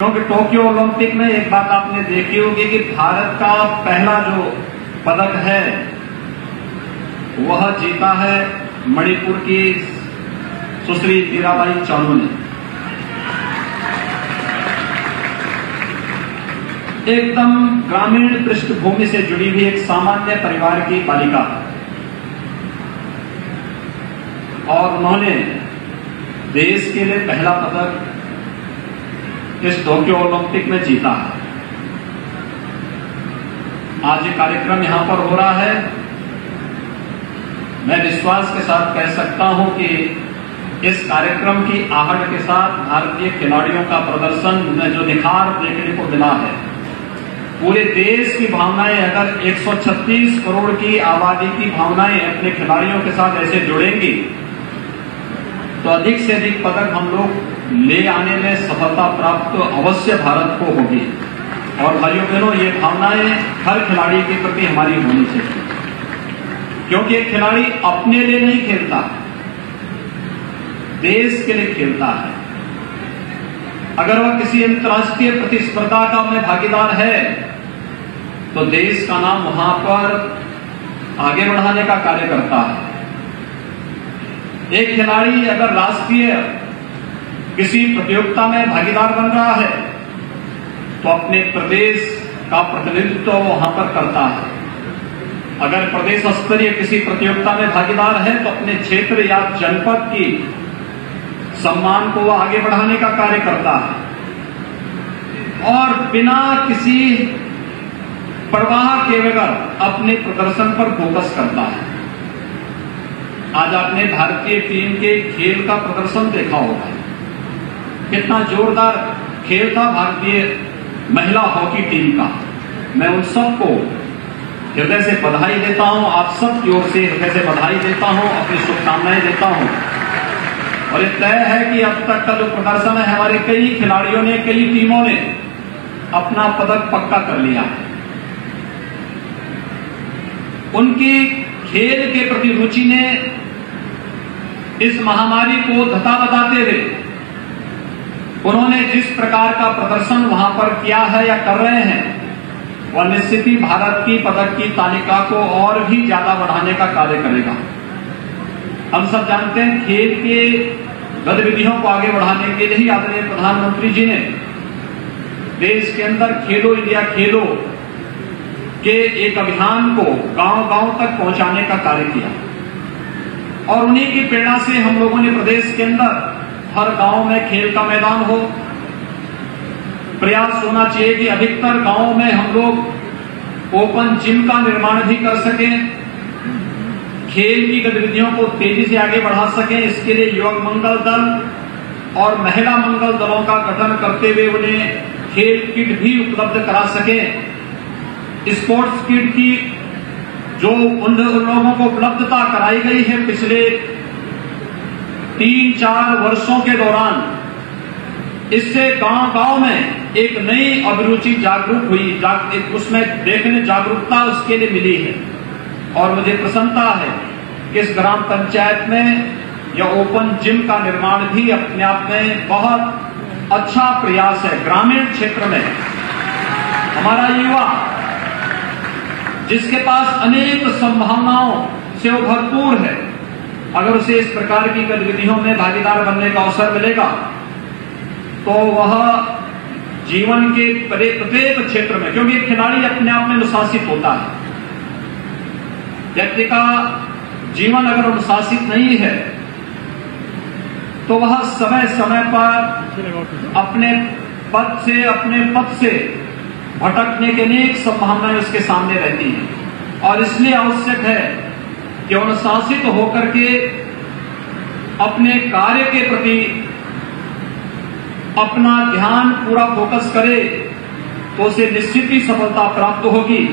क्योंकि Tokyo Olympic में एक बात आपने देखी होगी कि भारत का पहला जो पदक है वह जीता है मणिपुर की सुश्री मीराबाई चानू ने। एकदम ग्रामीण पृष्ठभूमि से जुड़ी हुई एक सामान्य परिवार की बालिका, और उन्होंने देश के लिए पहला पदक इस टोक्यो ओलंपिक में जीता है। आज ये कार्यक्रम यहां पर हो रहा है। मैं विश्वास के साथ कह सकता हूं कि इस कार्यक्रम की आहट के साथ भारतीय खिलाड़ियों का प्रदर्शन में जो निखार देखने को मिला है, पूरे देश की भावनाएं अगर 136 करोड़ की आबादी की भावनाएं अपने खिलाड़ियों के साथ ऐसे जुड़ेंगी तो अधिक से अधिक पदक हम लोग ले आने में सफलता प्राप्त अवश्य भारत को होगी। और भाइयों बहनों, ये भावनाएं हर खिलाड़ी के प्रति हमारी होनी चाहिए, क्योंकि एक खिलाड़ी अपने लिए नहीं खेलता, देश के लिए खेलता है। अगर वह किसी अंतर्राष्ट्रीय प्रतिस्पर्धा का में भागीदार है तो देश का नाम वहां पर आगे बढ़ाने का कार्य करता है। एक खिलाड़ी अगर राष्ट्रीय किसी प्रतियोगिता में भागीदार बन रहा है तो अपने प्रदेश का प्रतिनिधित्व वहां पर करता है। अगर प्रदेश स्तरीय किसी प्रतियोगिता में भागीदार है तो अपने क्षेत्र या जनपद की सम्मान को आगे बढ़ाने का कार्य करता है और बिना किसी परवाह के बगैर अपने प्रदर्शन पर फोकस करता है। आज आपने भारतीय टीम के खेल का प्रदर्शन देखा होगा, कितना जोरदार खेल था भारतीय महिला हॉकी टीम का। मैं उन सबको हृदय से बधाई देता हूं, आप सब की ओर से हृदय से बधाई देता हूं, अपनी शुभकामनाएं देता हूं। और ये तय है कि अब तक का जो प्रदर्शन है, हमारे कई खिलाड़ियों ने, कई टीमों ने अपना पदक पक्का कर लिया है। उनकी खेल के प्रति रुचि ने इस महामारी को धता बताते हुए उन्होंने जिस प्रकार का प्रदर्शन वहां पर किया है या कर रहे हैं, वह निश्चित ही भारत की पदक की तालिका को और भी ज्यादा बढ़ाने का कार्य करेगा। हम सब जानते हैं, खेल के गतिविधियों को आगे बढ़ाने के लिए ही आदरणीय प्रधानमंत्री जी ने देश के अंदर खेलो इंडिया खेलो के एक अभियान को गांव-गांव तक पहुंचाने का कार्य किया। और उन्हीं की प्रेरणा से हम लोगों ने प्रदेश के अंदर हर गांव में खेल का मैदान हो। प्रयास होना चाहिए कि अधिकतर गांवों में हम लोग ओपन जिम का निर्माण भी कर सकें, खेल की गतिविधियों को तेजी से आगे बढ़ा सकें। इसके लिए युवक मंगल दल और महिला मंगल दलों का गठन करते हुए उन्हें खेल किट भी उपलब्ध करा सकें। स्पोर्ट्स किट की जो उन लोगों को उपलब्धता कराई गई है पिछले 3-4 वर्षों के दौरान, इससे गांव-गांव में एक नई अभिरुचि जागरूक हुई, उसमें देखने जागरूकता उसके लिए मिली है। और मुझे प्रसन्नता है कि इस ग्राम पंचायत में यह ओपन जिम का निर्माण भी अपने आप में बहुत अच्छा प्रयास है। ग्रामीण क्षेत्र में हमारा युवा, जिसके पास अनेक संभावनाओं से वो भरपूर है, अगर उसे इस प्रकार की गतिविधियों में भागीदार बनने का अवसर मिलेगा तो वह जीवन के प्रत्येक क्षेत्र में, क्योंकि खिलाड़ी अपने आप में अनुशासित होता है, व्यक्ति का जीवन अगर अनुशासित नहीं है तो वह समय समय पर अपने पद से भटकने की अनेक संभावनाएं उसके सामने रहती हैं। और इसलिए आवश्यक है कि अनुशासित होकर के अपने कार्य के प्रति अपना ध्यान पूरा फोकस करे तो उसे निश्चित ही सफलता प्राप्त होगी।